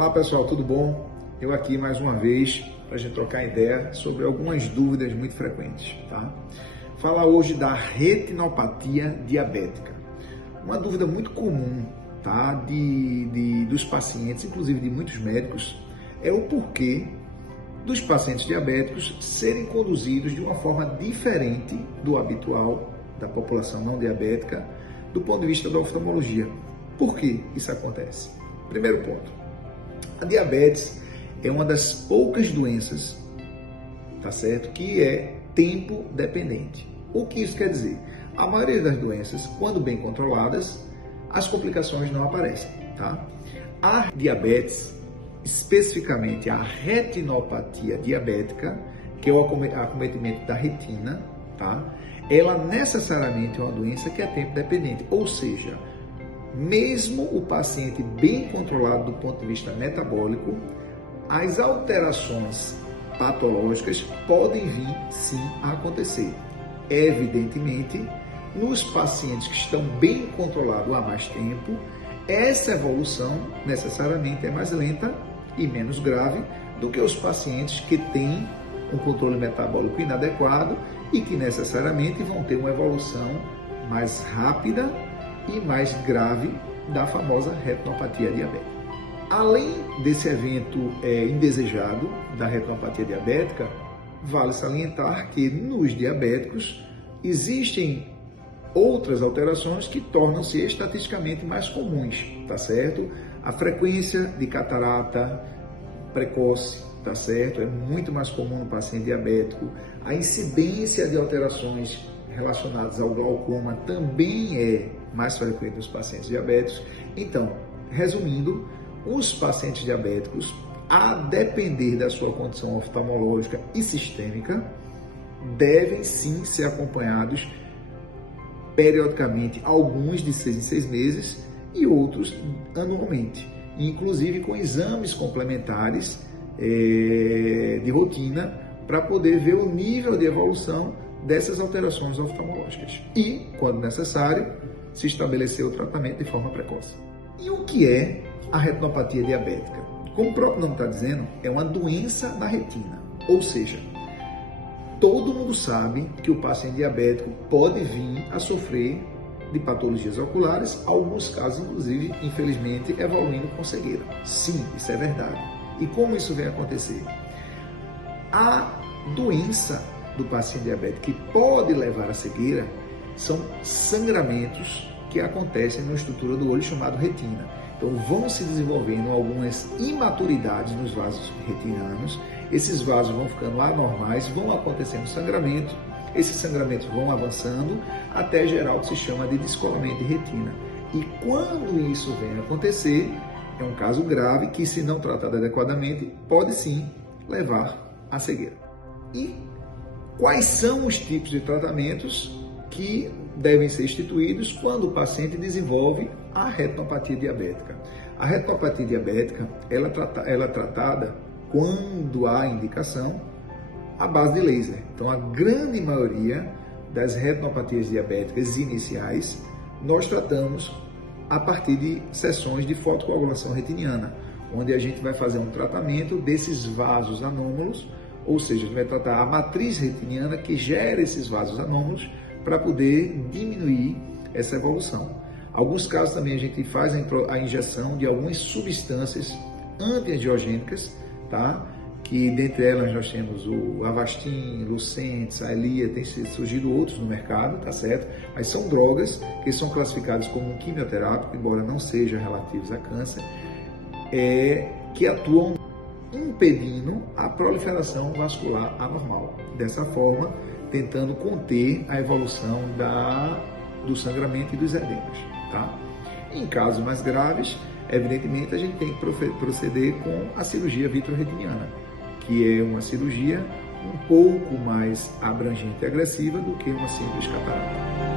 Olá pessoal, tudo bom? Eu aqui mais uma vez para a gente trocar ideia sobre algumas dúvidas muito frequentes, tá? Falar hoje da retinopatia diabética. Uma dúvida muito comum, tá? Dos pacientes, inclusive de muitos médicos, é o porquê dos pacientes diabéticos serem conduzidos de uma forma diferente do habitual da população não diabética do ponto de vista da oftalmologia. Por que isso acontece? Primeiro ponto. A diabetes é uma das poucas doenças, tá certo, que é tempo dependente. O que isso quer dizer? A maioria das doenças, quando bem controladas, as complicações não aparecem, tá? A diabetes, especificamente a retinopatia diabética, que é o acometimento da retina, tá? Ela necessariamente é uma doença que é tempo dependente, ou seja, mesmo o paciente bem controlado do ponto de vista metabólico, as alterações patológicas podem vir sim a acontecer. Evidentemente, nos pacientes que estão bem controlados há mais tempo, essa evolução necessariamente é mais lenta e menos grave do que os pacientes que têm um controle metabólico inadequado e que necessariamente vão ter uma evolução mais rápida e mais grave da famosa retinopatia diabética. Além desse evento indesejado da retinopatia diabética, vale salientar que nos diabéticos existem outras alterações que tornam-se estatisticamente mais comuns, tá certo? A frequência de catarata precoce, tá certo? É muito mais comum no paciente diabético. A incidência de alterações relacionadas ao glaucoma também é mais frequente nos pacientes diabéticos. Então, resumindo, os pacientes diabéticos, a depender da sua condição oftalmológica e sistêmica, devem sim ser acompanhados periodicamente, alguns de 6 em 6 meses e outros anualmente, inclusive com exames complementares de rotina para poder ver o nível de evolução dessas alterações oftalmológicas e, quando necessário, se estabelecer o tratamento de forma precoce. E o que é a retinopatia diabética? Como o próprio nome está dizendo, é uma doença da retina, ou seja, todo mundo sabe que o paciente diabético pode vir a sofrer de patologias oculares, alguns casos, inclusive, infelizmente, evoluindo com cegueira. Sim, isso é verdade. E como isso vem acontecer? A doença do paciente diabético que pode levar à cegueira são sangramentos que acontecem na estrutura do olho chamado retina. Então vão se desenvolvendo algumas imaturidades nos vasos retinianos, esses vasos vão ficando anormais, vão acontecendo sangramento, esses sangramentos vão avançando até gerar o que se chama de descolamento de retina. E quando isso vem a acontecer, é um caso grave que, se não tratado adequadamente, pode sim levar à cegueira. E quais são os tipos de tratamentos que devem ser instituídos quando o paciente desenvolve a retinopatia diabética? A retinopatia diabética ela é tratada, quando há indicação, à base de laser. Então, a grande maioria das retinopatias diabéticas iniciais nós tratamos a partir de sessões de fotocoagulação retiniana, onde a gente vai fazer um tratamento desses vasos anômalos, ou seja, a gente vai tratar a matriz retiniana que gera esses vasos anômalos para poder diminuir essa evolução. Alguns casos também a gente faz a injeção de algumas substâncias antiangiogênicas, tá? Que dentre elas nós temos o Avastin, Lucentis, a Elia, tem surgido outros no mercado, tá certo? Mas são drogas que são classificadas como um quimioterápico, embora não sejam relativos a câncer, que atuam impedindo a proliferação vascular anormal. Dessa forma, tentando conter a evolução do sangramento e dos edemas, tá? Em casos mais graves, evidentemente, a gente tem que proceder com a cirurgia vitreoretiniana, que é uma cirurgia um pouco mais abrangente e agressiva do que uma simples catarata.